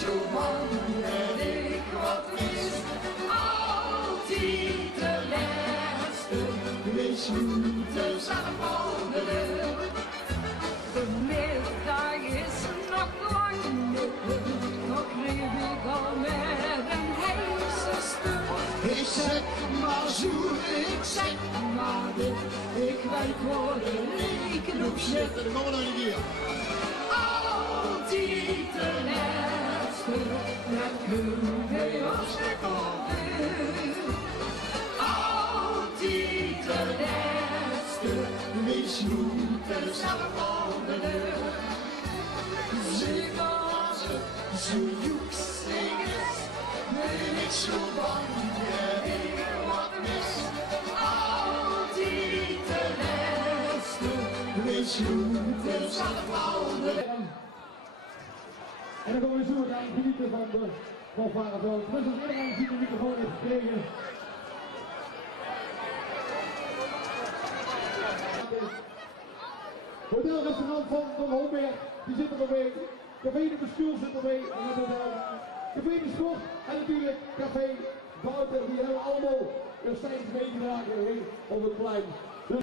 zo bang dat ik wat mis. Altijd de laatste, wees moeten zelf wandelen. De middag is nog lang niet, nog leef ik al met een heelzuster. Ik zeg maar zo, ik zeg maar dit, ik weet waar ik genoeg zit. Dan komen we nog een keer. Altijd de laatste, dat kunnen we ons niet komen. Altijd de laatste, wees moeten zelf wandelen. Zeg als het zo joek is, ben ik zo bang dat ik wat mis. Altijd de laatste, wees moeten zelf wandelen. En dan komen we zo gaan genieten van de fanfareveld. Dus als iedereen die de microfoon heeft gekregen. Hotelrestaurant van Don Holberg, die zit er nog mee. Café de Bestuur zit er mee. Café de Sport en natuurlijk Café Wouter, die hebben allemaal nog steeds meegedragen op het plein. Dus